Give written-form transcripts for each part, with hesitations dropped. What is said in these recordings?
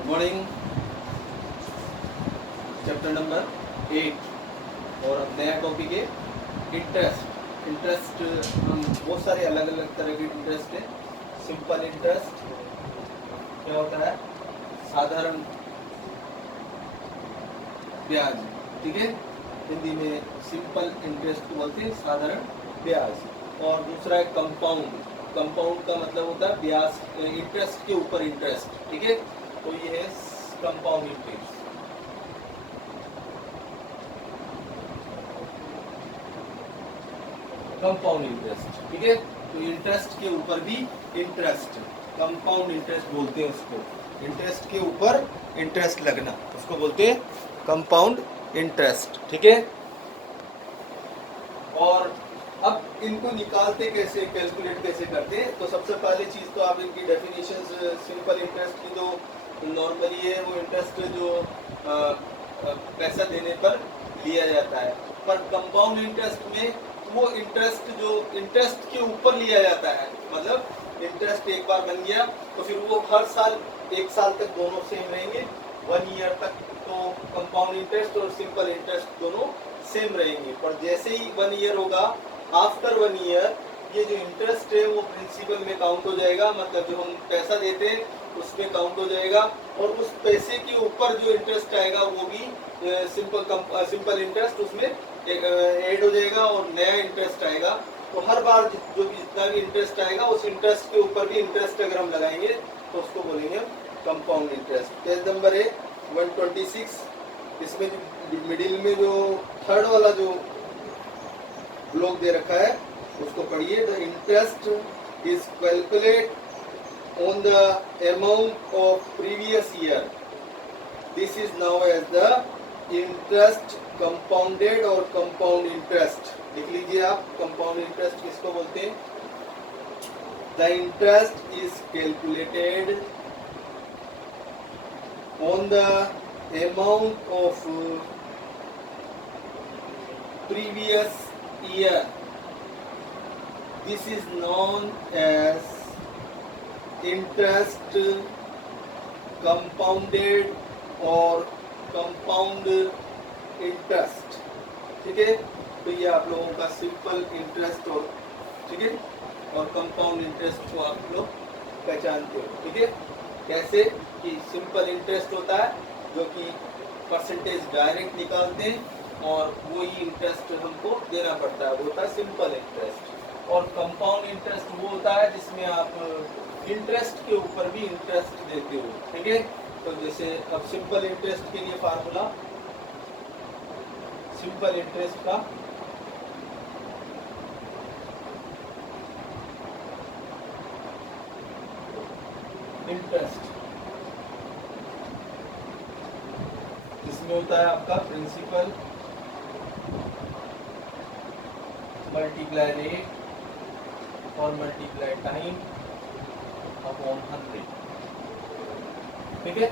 Good morning. Chapter number 8 और अब नया टॉपिक है इंटरेस्ट। इंटरेस्ट हम बहुत सारे अलग अलग तरह के इंटरेस्ट है। सिंपल इंटरेस्ट क्या होता है? साधारण ब्याज, ठीक है। हिंदी में सिंपल इंटरेस्ट को बोलते हैं साधारण ब्याज। और दूसरा है कंपाउंड। कंपाउंड का मतलब होता है ब्याज, इंटरेस्ट के ऊपर इंटरेस्ट, ठीक है। तो ये है कंपाउंड इंटरेस्ट। कंपाउंड इंटरेस्ट, ठीक है। तो इंटरेस्ट के ऊपर भी इंटरेस्ट, कंपाउंड इंटरेस्ट बोलते हैं उसको। इंटरेस्ट के ऊपर इंटरेस्ट लगना उसको बोलते हैं कंपाउंड इंटरेस्ट, ठीक है। और अब इनको निकालते कैसे, कैलकुलेट कैसे करते हैं? तो सबसे पहले चीज तो आप इनकी डेफिनेशंस, सिंपल इंटरेस्ट की तो नॉर्मली है वो इंटरेस्ट जो पैसा देने पर लिया जाता है। पर कंपाउंड इंटरेस्ट में वो इंटरेस्ट जो इंटरेस्ट के ऊपर लिया जाता है, मतलब इंटरेस्ट एक बार बन गया तो फिर वो हर साल, एक साल तक दोनों सेम रहेंगे, 1 ईयर तक तो कंपाउंड इंटरेस्ट और सिंपल इंटरेस्ट दोनों सेम रहेंगे। पर जैसे ही 1 ईयर होगा, आफ्टर 1 ईयर ये जो इंटरेस्ट है वो प्रिंसिपल में काउंट हो जाएगा, मतलब जो हम पैसा देते हैं उसमें काउंट हो जाएगा। और उस पैसे के ऊपर जो इंटरेस्ट आएगा वो भी सिंपल इंटरेस्ट उसमें ऐड हो जाएगा और नया इंटरेस्ट आएगा। तो हर बार जो भी जितना भी इंटरेस्ट आएगा उस इंटरेस्ट के ऊपर भी इंटरेस्ट अगर हम लगाएंगे तो उसको बोलेंगे कंपाउंड इंटरेस्ट। पेज नंबर है 126। इसमें जो मिडिल में जो थर्ड वाला जो ब्लॉक दे रखा है उसको पढ़िए। The interest is calculate on the amount of previous year. This is now as the interest compounded or compound interest. लिख लीजिए आप, compound interest किसको बोलते हैं? The interest is calculated on the amount of previous year. This is known as interest compounded और compound interest, ठीक है। तो ये आप लोगों का सिंपल इंटरेस्ट और, ठीक है, और कंपाउंड इंटरेस्ट को आप लोग पहचानते हो, ठीक है। कैसे कि सिंपल इंटरेस्ट होता है जो कि परसेंटेज डायरेक्ट निकालते हैं और वही इंटरेस्ट हमको देना पड़ता है, वो होता है सिंपल इंटरेस्ट। और कंपाउंड इंटरेस्ट वो होता है जिसमें आप इंटरेस्ट के ऊपर भी इंटरेस्ट देते हो, ठीक है। तो जैसे अब सिंपल इंटरेस्ट के लिए फार्मूला, सिंपल इंटरेस्ट का इंटरेस्ट इसमें होता है आपका प्रिंसिपल मल्टीप्लाई रेट और मल्टीप्लाई टाइम अपॉन 100, ठीक है।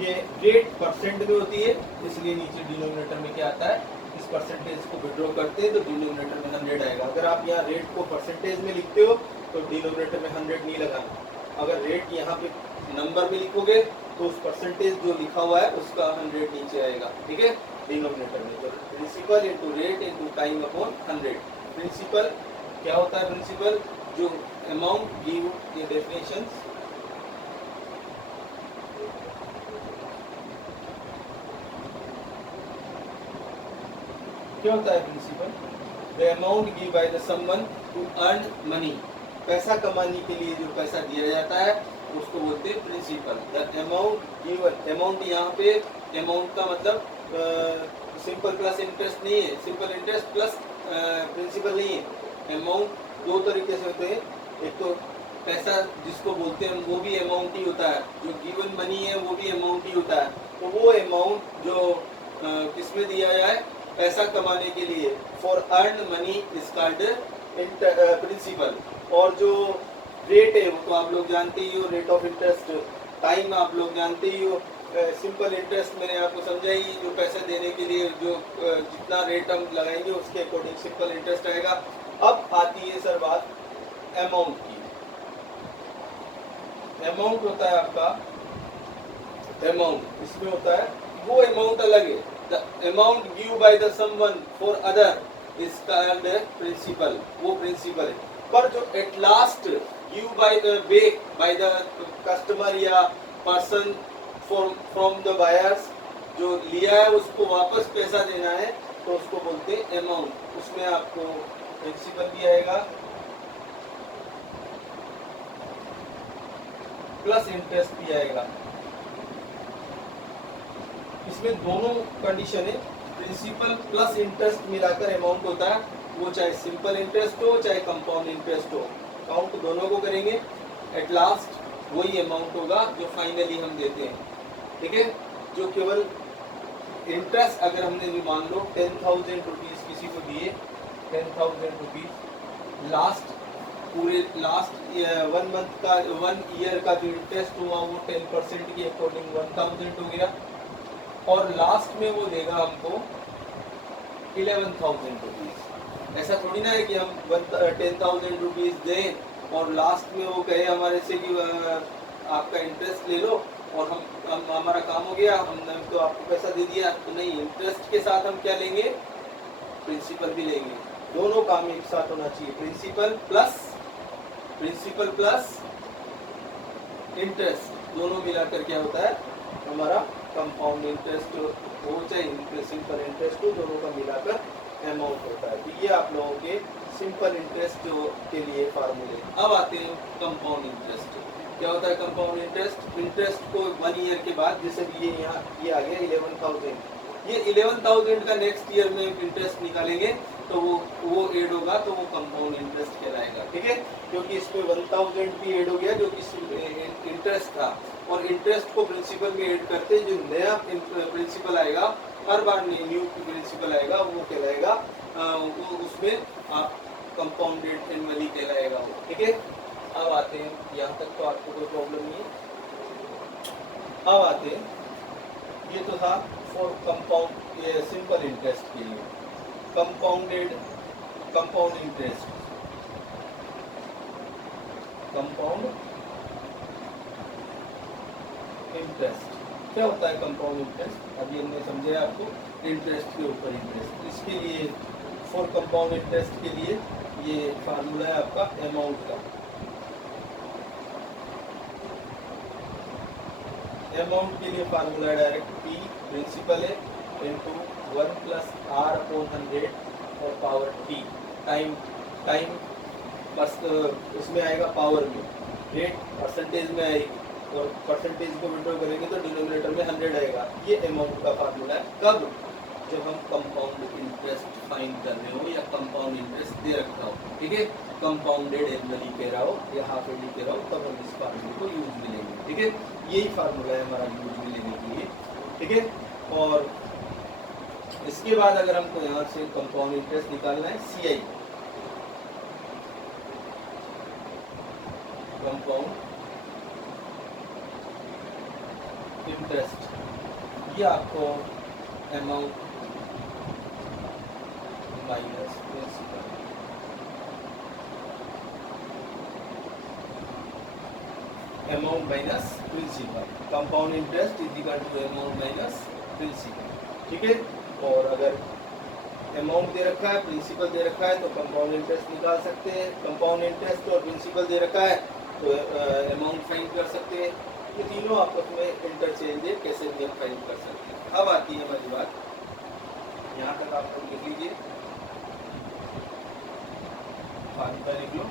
ये रेट परसेंट में होती है इसलिए नीचे डिनोमिनेटर में क्या आता है, इस परसेंटेज को विड्रॉ करते हैं तो डिनोमिनेटर में 100 आएगा। अगर आप यहाँ रेट को परसेंटेज में लिखते हो तो डिनोमिनेटर में 100 नहीं लगाना। अगर रेट यहाँ पे नंबर में लिखोगे तो उस परसेंटेज जो लिखा हुआ है उसका 100 नीचे आएगा, ठीक है, डिनोमिनेटर में। तो principal into rate into time upon 100। Principal क्या होता है? प्रिंसिपल जो अमाउंट गिव ये डेफिनेशन, क्या होता है principal? The amount give by the someone to earn money. पैसा कमाने के लिए जो पैसा दिया जाता है उसको बोलते हैं principal. The amount given, amount यहाँ पे अमाउंट का मतलब सिंपल प्लस इंटरेस्ट नहीं है, सिंपल इंटरेस्ट प्लस प्रिंसिपल नहीं है। अमाउंट दो तरीके से होते हैं, एक तो पैसा जिसको बोलते हैं वो भी अमाउंट ही होता है, जो गिवन मनी है वो भी अमाउंट ही होता है। तो वो अमाउंट जो किसमें दिया जाए, पैसा कमाने के लिए, for earn money is called principal. और जो रेट है वो तो आप लोग जानते ही हो, रेट ऑफ इंटरेस्ट। टाइम आप लोग जानते ही हो। सिंपल इंटरेस्ट मैंने आपको समझा ही, जो पैसे देने के लिए जो जितना रेट हम लगाएंगे उसके अकॉर्डिंग सिंपल इंटरेस्ट आएगा। अब आती है सर बात अमाउंट की। अमाउंट होता है आपका अमाउंट इसमें होता है, वो अमाउंट अलग है। The amount give by the someone for other is called principal, वो प्रिंसिपल है। पर जो at last give by the back by the customer या पर्सन फ्रॉम द बायर्स, जो लिया है उसको वापस पैसा देना है, तो उसको बोलते हैं अमाउंट। उसमें आपको प्रिंसिपल भी आएगा प्लस इंटरेस्ट भी आएगा। इसमें दोनों कंडीशन है, प्रिंसिपल प्लस इंटरेस्ट मिलाकर अमाउंट होता है, वो चाहे सिंपल इंटरेस्ट हो चाहे कंपाउंड इंटरेस्ट हो, काउंट दोनों को करेंगे, एट लास्ट वही अमाउंट होगा जो फाइनली हम देते हैं। ठीक है, जो केवल इंटरेस्ट अगर हमने भी मान लो 10,000 रुपीज किसी को दिए, 10,000 रुपीज लास्ट पूरे लास्ट 1 मंथ का 1 ईयर का जो इंटरेस्ट हुआ वो 10% के अकॉर्डिंग 1,000 हो गया, और लास्ट में वो देगा हमको 11,000 रुपीज। ऐसा थोड़ी ना है कि हम 10,000 रुपीज दें और लास्ट में वो कहे हमारे से कि आपका इंटरेस्ट ले लो और हम हमारा काम हो गया, हमने तो आपको पैसा दे दिया। तो नहीं, इंटरेस्ट के साथ हम क्या लेंगे, प्रिंसिपल भी लेंगे। दोनों काम एक साथ होना चाहिए, प्रिंसिपल प्लस इंटरेस्ट, दोनों मिलाकर क्या होता है हमारा कंपाउंड इंटरेस्ट हो चाहे सिंपल इंटरेस्ट हो, दोनों का मिलाकर अमाउंट होता है। तो ये आप लोगों के सिंपल इंटरेस्ट के लिए फार्मूले। अब आते हैं कंपाउंड इंटरेस्ट। क्या होता है कंपाउंड इंटरेस्ट? इंटरेस्ट को 1 ईयर के बाद, जैसे ये यहाँ ये आ गया 11,000, ये 11,000 का नेक्स्ट ईयर में इंटरेस्ट निकालेंगे तो वो ऐड होगा, तो वो कंपाउंड इंटरेस्ट कहलाएगा। ठीक है, क्योंकि इसमें 1,000 भी ऐड हो गया जो कि इंटरेस्ट था, और इंटरेस्ट को प्रिंसिपल में ऐड करते जो नया प्रिंसिपल आएगा, हर बार न्यू प्रिंसिपल आएगा, वो कहलाएगा वो उसमें आप कंपाउंडेड एनुअली कहलाएगा वो। ठीक है, अब आते हैं, यहाँ तक तो आपको कोई प्रॉब्लम नहीं है। अब आते हैं, ये तो था फॉर कंपाउंड ये सिंपल इंटरेस्ट के लिए। कंपाउंड इंटरेस्ट, कंपाउंड इंटरेस्ट क्या होता है? कंपाउंड इंटरेस्ट अभी हमने समझा आपको, इंटरेस्ट के ऊपर इंटरेस्ट। इसके लिए फॉर कंपाउंड इंटरेस्ट के लिए ये फार्मूला है आपका अमाउंट का। अमाउंट के लिए फार्मूला डायरेक्ट P प्रिंसिपल है इनटू 1 प्लस R अपॉन 100 और पावर T। टाइम बस इसमें आएगा पावर में, रेट परसेंटेज में आएगी, और परसेंटेज को विड्रॉ करेंगे तो डिनोमिनेटर में 100 आएगा। ये अमाउंट का फार्मूला है। कब? जब हम कंपाउंड इंटरेस्ट फाइंड कर रहे हो या कंपाउंड इंटरेस्ट दे रखा हो। ठीक है, कंपाउंडेड एनुअली कह रहा हो या हाफ एनुअली कह रहा हो, तब हम इस फार्मूले को यूज में लेंगे। ठीक है, यही फार्मूला है हमारा यूज में लेने के लिए। ठीक है, और इसके बाद अगर हमको यहाँ से कंपाउंड इंटरेस्ट निकालना है, CI कंपाउंड इंटरेस्ट, ये आपको amount minus principal, amount minus principal, compound interest is equal to amount minus principal. ठीक है, और अगर अमाउंट दे रखा है, प्रिंसिपल दे रखा है, तो कंपाउंड इंटरेस्ट निकाल सकते हैं। कंपाउंड इंटरेस्ट और प्रिंसिपल दे रखा है तो अमाउंट फाइंड कर सकते हैं। ये तीनों आपस में इंटरचेंज है, कैसे भी हम फाइंड कर सकते हैं। अब आती है हमारी बात, यहाँ तक आप लोग लिख लीजिए, फार्मूला लिख लो।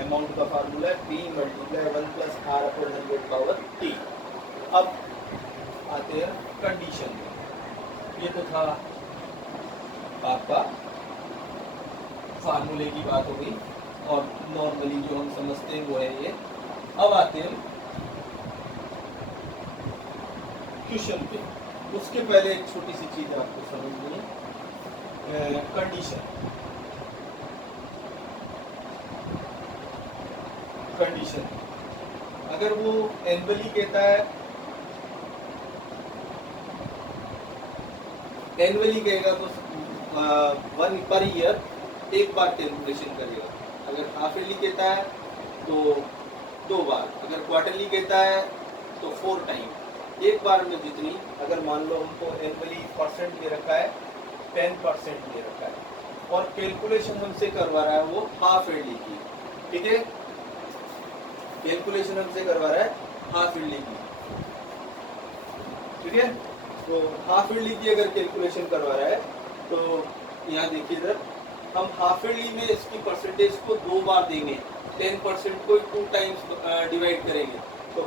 अमाउंट का फार्मूला है P multiply 1 plus R upon 100 power T। अब आते हैं कंडीशन में। ये तो था आपका फार्मूले की बात हो गई, और नॉर्मली जो हम समझते हैं वो है ये। अब आते हैं क्वेश्चन पे। उसके पहले एक छोटी सी चीज आपको समझनी है, कंडीशन। अगर वो एनुअली कहता है, एनुअली कहेगा तो 1 पर ईयर एक बार कैलकुलेशन करेगा। अगर हाफ ईयरली कहता है तो 2 बार, अगर क्वार्टरली कहता है तो 4 टाइम। एक बार में जितनी, अगर मान लो हमको एनुअली परसेंट दे रखा है 10% दे रखा है और कैलकुलेशन हमसे करवा रहा है वो हाफ ईयरली की, ठीक है, कैलकुलेशन हमसे करवा रहा है हाफ ईयरली की, ठीक है। तो हाफ ईयरली की अगर कैलकुलेशन करवा रहा है तो यहाँ देखिए इधर हम हाफ ईयरली में इसकी परसेंटेज को 2 बार देंगे, 10% को 2 टाइम्स डिवाइड करेंगे, तो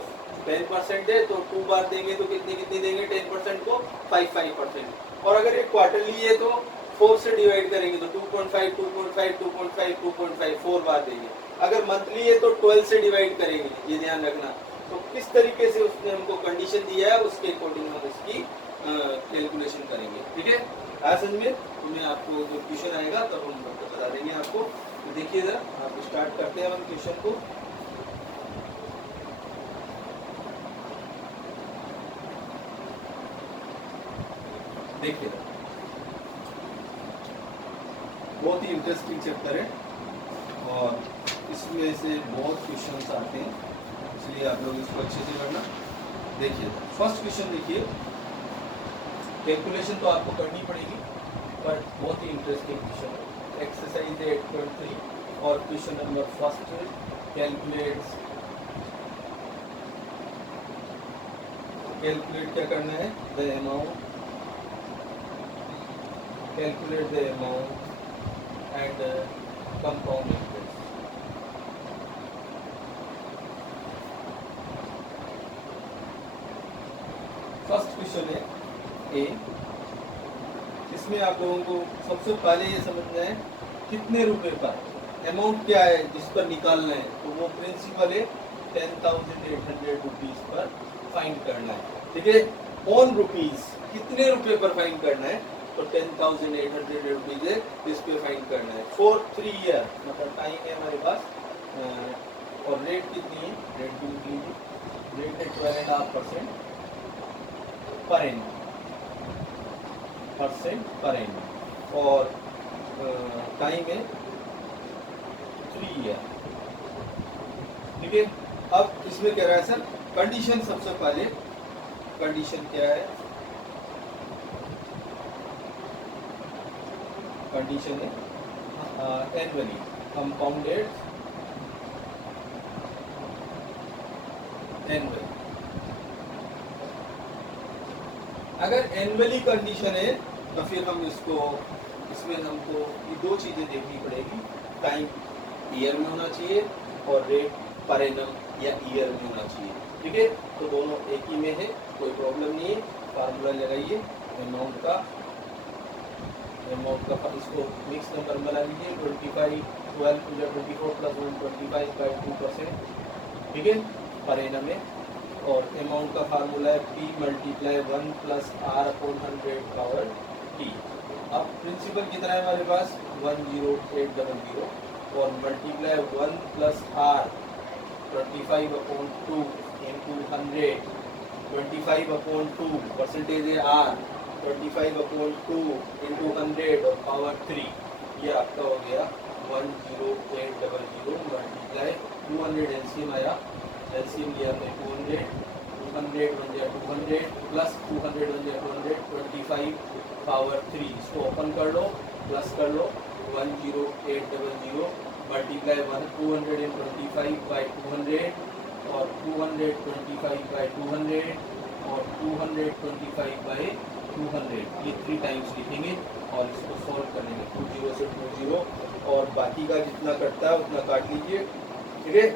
10% है तो 2 बार देंगे तो कितने कितने देंगे 10% को 5%। और अगर एक क्वार्टरली है तो 4 से डिवाइड करेंगे तो 2.5 2.5 2.5 2.5 4 बार देंगे। अगर मंथली है तो 12 से डिवाइड करेंगे, ये ध्यान रखना। तो किस तरीके से उसने हमको कंडीशन दिया है उसके अकॉर्डिंग हम इसकी कैलकुलेशन करेंगे, ठीक है। आया समझ में? तो मैं आपको जो क्वेश्चन आएगा तब हम बता देंगे आपको। तो देखिए इधर आप स्टार्ट करते हैं हम क्वेश्चन को। देखिए बहुत ही इंटरेस्टिंग चैप्टर है और इसमें से बहुत क्वेश्चंस आते हैं, इसलिए आप लोग इसको अच्छे से करना। देखिए फर्स्ट क्वेश्चन देखिए, कैलकुलेशन तो आपको करनी पड़ेगी पर बहुत ही इंटरेस्टिंग क्वेश्चन है। एक्सरसाइज 8.3 और क्वेश्चन नंबर फर्स्ट, कैलकुलेट क्या करना है, the amount, calculate the amount and compound interest. First question है ए, इसमें आप लोगों को सबसे पहले ये समझना है कितने रुपए पर, अमाउंट क्या है जिस पर निकालना है, तो वो प्रिंसिपल है 10,800 रुपीज पर फाइंड करना है, ठीक है। ऑन रुपीज कितने रुपए पर फाइंड करना है, तो 10,800 रुपीज है, इस पे फाइंड करना है फॉर 3 ईयर, मतलब टाइम है हमारे पास। और रेट कितनी है, रेट भी लिख लीजिए, रेट है 12.5% per annum, percent per annum, और टाइम है 3 ईयर, ठीक है। अब इसमें कह रहा है सर कंडीशन, सबसे पहले कंडीशन क्या है, कंडीशन है एनुअली कंपाउंडेड एनुअली। अगर एनुअली कंडीशन है तो फिर हम इसको, इसमें हमको ये 2 चीज़ें देखनी पड़ेगी, टाइम ईयर में होना चाहिए और रेट पर एनम या ईयर में होना चाहिए, ठीक है। तो दोनों एक ही में है, कोई प्रॉब्लम नहीं है। फार्मूला लगाइए अमाउंट का, इसको मिक्स नंबर बना लीजिए, 25 12 24 + 1 25/2%, ठीक है, पर एनम में। और अमाउंट का फार्मूला है P × 1 + R/100 पावर T। अब प्रिंसिपल कितना है हमारे पास 10800 और मल्टीप्लाई 1 + R 25/2 × 100, 25/2 परसेंटेज है R, 25/2 × 100 और पावर 3, ये आपका हो गया 10800 मल्टीप्लाई 200 एलसीएम आया, एलसीएम लिया हमने 200, 200 बन गया 200 प्लस 200 बन गया 200, 25 पावर 3, इसको ओपन कर लो, प्लस कर लो 10800 मल्टीप्लाई 225/200 और 225/200 और 225/200, ये 3 टाइम्स लिखेंगे और इसको सॉल्व करेंगे 20 से 20 और बाकी का जितना कटता है उतना काट लीजिए, ठीक है।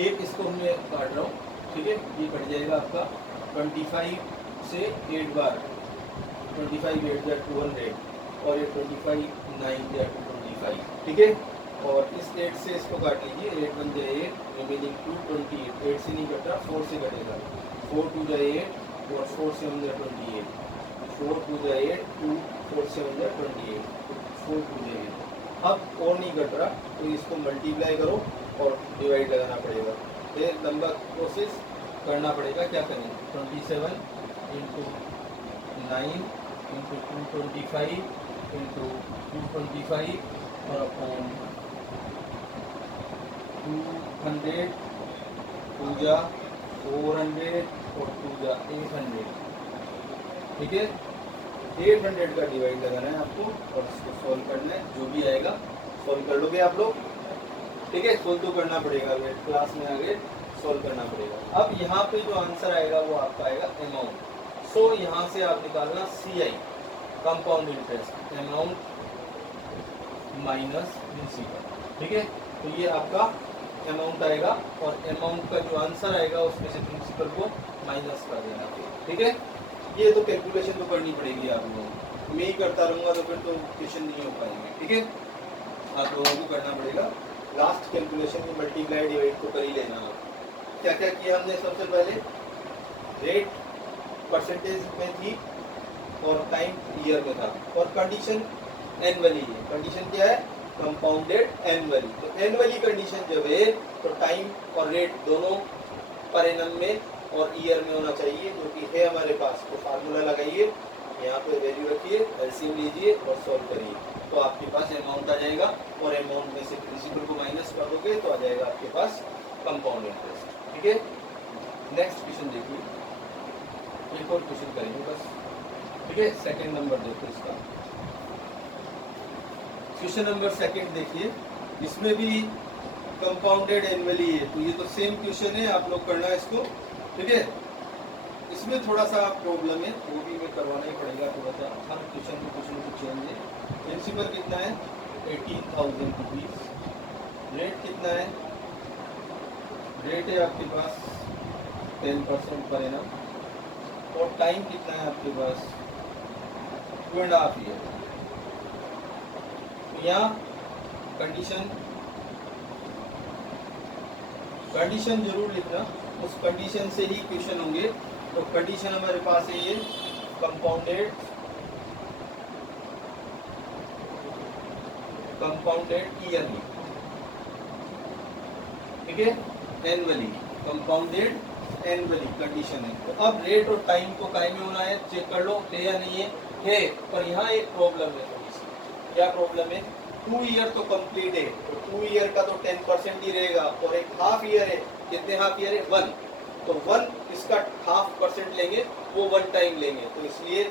एक इसको मैं काट रहा हूँ, ठीक है, ये कट जाएगा आपका 25 से 8 बार, 25 8 × 200 और ये 25 9 × 225, ठीक है। और इस 8 से इसको काट लीजिए, 8 बन जाए 8, रिमेनिंग 228, 8 से नहीं कटा 4 से कटेगा, 4 2 × 8 और 4 से बन जाए 28, 4 2 × 8 2 4 से बन जाए 28, 4 2 × 8। अब और नहीं कट रहा तो इसको मल्टीप्लाई करो और डिवाइड लगाना पड़ेगा, फिर लंबा प्रोसेस करना पड़ेगा। क्या करें, 27 × 9 × 225 × 225 और अपॉन 200 पूजा 400 और 2 जा 800, ठीक है। 800 का डिवाइड लगाना है आपको और इसको सॉल्व करना है, जो भी आएगा सॉल्व कर लोगे आप लोग, ठीक है। सोल्व तो करना पड़ेगा, क्लास में आगे सॉल्व करना पड़ेगा। अब यहाँ पे जो आंसर आएगा वो आपका आएगा अमाउंट। सो यहाँ से आप निकालना CI compound interest, amount minus principal, ठीक है। तो ये आपका अमाउंट आएगा और अमाउंट का जो आंसर आएगा उसमें से प्रिंसिपल को माइनस कर देना, ठीक है। ये तो कैलकुलेशन तो करनी पड़ेगी आप लोगों को, मैं ही करता रहूँगा तो फिर तो क्वेश्चन नहीं हो पाएंगे, ठीक है। आप लोगों को करना पड़ेगा। लास्ट कैलकुलेशन में मल्टीप्लाई डिवाइड तो कर ही लेना आप। क्या क्या किया हमने, सबसे पहले रेट परसेंटेज में थी और टाइम ईयर में था और कंडीशन एनुअली है। कंडीशन क्या है, कंपाउंडेड एनुअली। तो एनुअली कंडीशन जब है तो टाइम और रेट दोनों पर एनम में और ईयर में होना चाहिए, जो कि है हमारे पास। तो फार्मूला लगाइए, यहाँ पे वैल्यू रखिए, एलसीएम लीजिए और सॉल्व करिए, तो आपके पास अमाउंट आ जाएगा और अमाउंट में से प्रिंसिपल को माइनस कर दोगे तो आ जाएगा आपके पास कंपाउंड इंटरेस्ट, ठीक है। नेक्स्ट क्वेश्चन देखिए, एक और क्वेश्चन करेंगे बस, ठीक है। सेकंड नंबर देखो इसका, क्वेश्चन नंबर सेकंड देखिए, इसमें भी कंपाउंडेड एनुअली है। तो ये तो सेम क्वेश्चन है, आप लोग करना है इसको, ठीक है। इसमें थोड़ा सा प्रॉब्लम है, वो भी मैं करवाना ही पड़ेगा थोड़ा सा, हर क्वेश्चन में कुछ न कुछ चेंज है। प्रिंसिपल कितना है, 18,000 रुपीज। रेट कितना है, रेट है आपके पास 10% पर एनम और टाइम कितना है आपके पास 2.5 ईयर। तो यहाँ कंडीशन जरूर लिखना, उस कंडीशन से ही क्वेश्चन होंगे। तो कंडीशन हमारे पास है ये कंपाउंडेड ईयरली, ठीक है, एनुअली, कंपाउंडेड एनुअली कंडीशन है। तो अब रेट और टाइम को कायम में होना है, चेक कर लो है या नहीं है। पर यहाँ एक प्रॉब्लम है थोड़ी सी। क्या प्रॉब्लम है, 2 ईयर तो कंप्लीट है, तो 2 ईयर का तो 10% ही रहेगा और एक हाफ ईयर है। कितने हाफ ईयर है, 1, तो 1 इसका 0.5% लेंगे, वो 1 टाइम लेंगे। तो इसलिए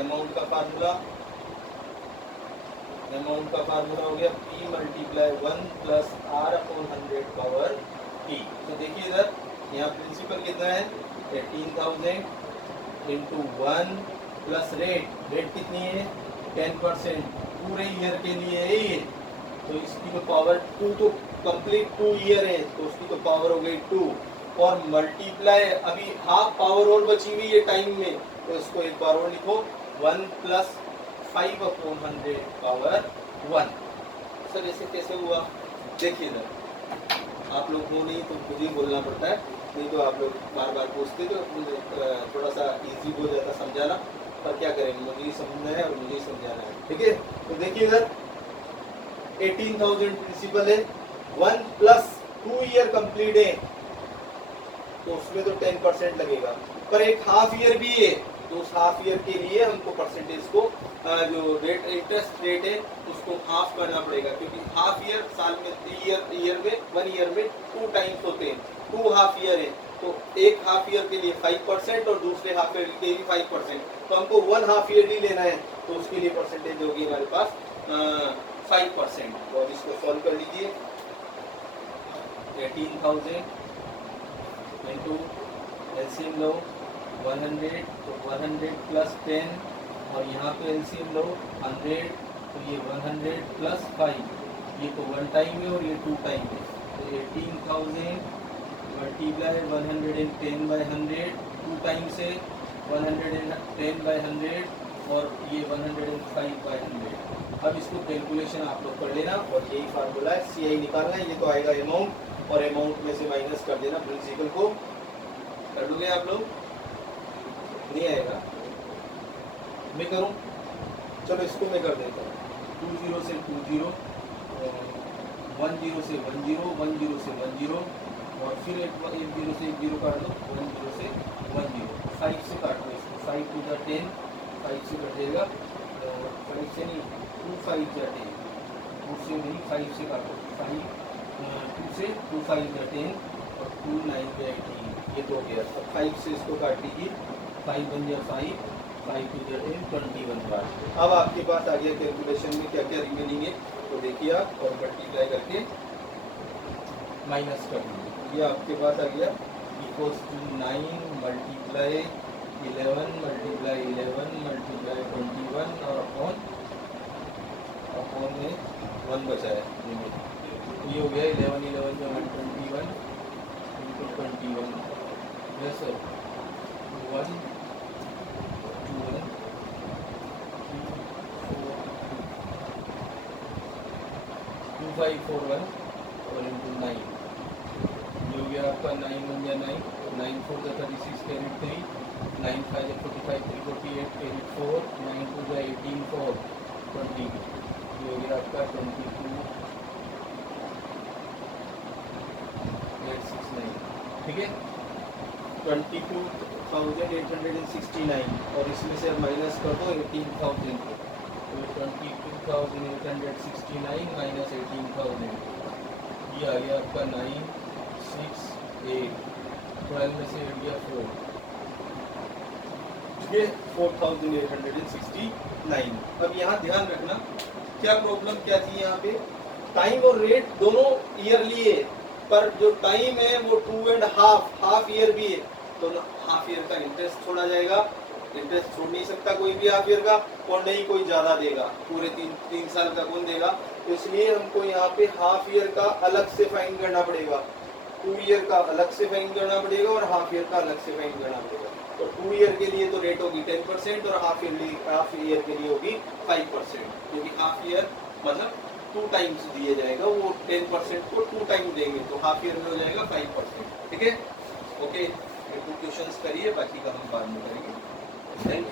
अमाउंट का फार्मूला हो गया P multiply 1 plus R/100 power T। तो देखिए इधर, यहाँ प्रिंसिपल कितना है 18,000 इंटू 1 प्लस रेट कितनी है 10%, पूरे ईयर के लिए है ये। तो इसकी तो पावर 2, तो कंप्लीट 2 ईयर है, तो उसकी तो पावर हो गई 2 और मल्टीप्लाई अभी हाफ पावर और बची हुई है टाइम में, तो इसको एक बार और लिखो 1 प्लस 5/100 पावर 1। सर ऐसे कैसे हुआ, देखिए इधर आप लोग हो नहीं तो मुझे बोलना पड़ता है, नहीं तो आप लोग बार बार पूछते तो थोड़ा सा इजी हो जाता समझाना, पर क्या करेंगे, मुझे ही समझना है और मुझे ही समझाना है, ठीक है। तो देखिए इधर 18,000 प्रिंसिपल है, 1 प्लस 2 ईयर कंप्लीट है, तो उसमें तो 10% लगेगा, पर एक हाफ ईयर भी है, तो उस हाफ ईयर के लिए हमको परसेंटेज को जो रेट इंटरेस्ट रेट है उसको हाफ करना पड़ेगा, क्योंकि हाफ ईयर साल में 1 ईयर में 2 टाइम्स होते हैं, 2 हाफ ईयर है। तो एक हाफ ईयर के लिए 5% और दूसरे हाफ ईयर के लिए 5%, तो हमको 1 हाफ ईयर ही लेना है, तो उसके लिए परसेंटेज होगी हमारे पास 5%। तो अब इसको सॉल्व कर लीजिए, 18,000 इंटू एलसीएम लो 100, तो 100 प्लस 10 और यहाँ पे एलसीएम लो 100, तो ये 100 प्लस 5, ये तो 1 टाइम है और ये 2 टाइम है। तो 18,000 मल्टीप्लाई 110/100, 2 टाइम से 110/100 और ये 105/100। अब इसको कैलकुलेशन आप लोग कर लेना और यही फार्मूला है, CI निकालना है। ये तो आएगा अमाउंट और अमाउंट में से माइनस कर देना प्रिंसिपल को। कर लोगे आप लोग, नहीं आएगा, मैं करूं, चलो इसको मैं कर देता हूँ। 20 से 20, 10 से 10, 10 से 10 और फिर 10 से 10 काट दो, 10 से 10, 5 से काट दो इसको, 5 to the 10, 5 से कटेगा, 5 से नहीं 2 5 जा 10, 2 से नहीं 5 से काटो, 5 2 से 2 5 जा 10 और 2 9 पे 18, ये तो हो गया। अब 5 से इसको काट दीजिए, 5 1 या 5, 5 2 या 10, 21 बार। अब आपके पास आ गया कैलकुलेशन में क्या क्या रिमेनिंग है, तो देखिए आप और मल्टीप्लाई करके माइनस कर दीजिए। ये आपके पास आ गया equals to 9 multiply 11 multiply 11 multiply 21 और अपॉन में 1 बचा है। ये हो गया 11 11 जो 121 इंटू 21, यस सर, 1 2 1 2 5 4 1 और इंटू 9, ये हो गया आपका 9 1 या 9, 9 4 जा 36 कैरी 3, 9 5 जा 45 3 48 कैरी 4, 9 2 जा 18 4 20, ये हो गया आपका 22,869, ठीक है, 22,869 और इसमें से अब माइनस कर दो 18,000 को, तो 22,869 माइनस 18,000, ये आ गया आपका 9 6 8, 12 में से 8 गया 4, ठीक है, 4,869। अब यहाँ ध्यान रखना क्या प्रॉब्लम क्या थी यहाँ पे, टाइम और रेट दोनों ईयरली है, पर जो टाइम है वो 2.5 हाफ ईयर भी है, तो हाफ ईयर का इंटरेस्ट छोड़ा जाएगा। इंटरेस्ट छोड़ नहीं सकता कोई भी हाफ ईयर का, और नहीं कोई ज्यादा देगा, पूरे 3 साल का कौन देगा, तो इसलिए हमको यहाँ पे हाफ ईयर का अलग से फाइन करना पड़ेगा, 2 ईयर का अलग से फाइन करना पड़ेगा और हाफ ईयर का अलग से फाइन करना पड़ेगा। तो 2 ईयर के लिए तो रेट होगी 10% और हाफ ईयर के लिए होगी 5%, क्योंकि हाफ ईयर मतलब 2 टाइम्स दिए जाएगा, वो 10% को 2 टाइम देंगे, तो हाफ ईयर में हो जाएगा 5%, ठीक है, ओके। 2 क्वेश्चंस करिए, बाकी का हम बाद में करेंगे। Thank you.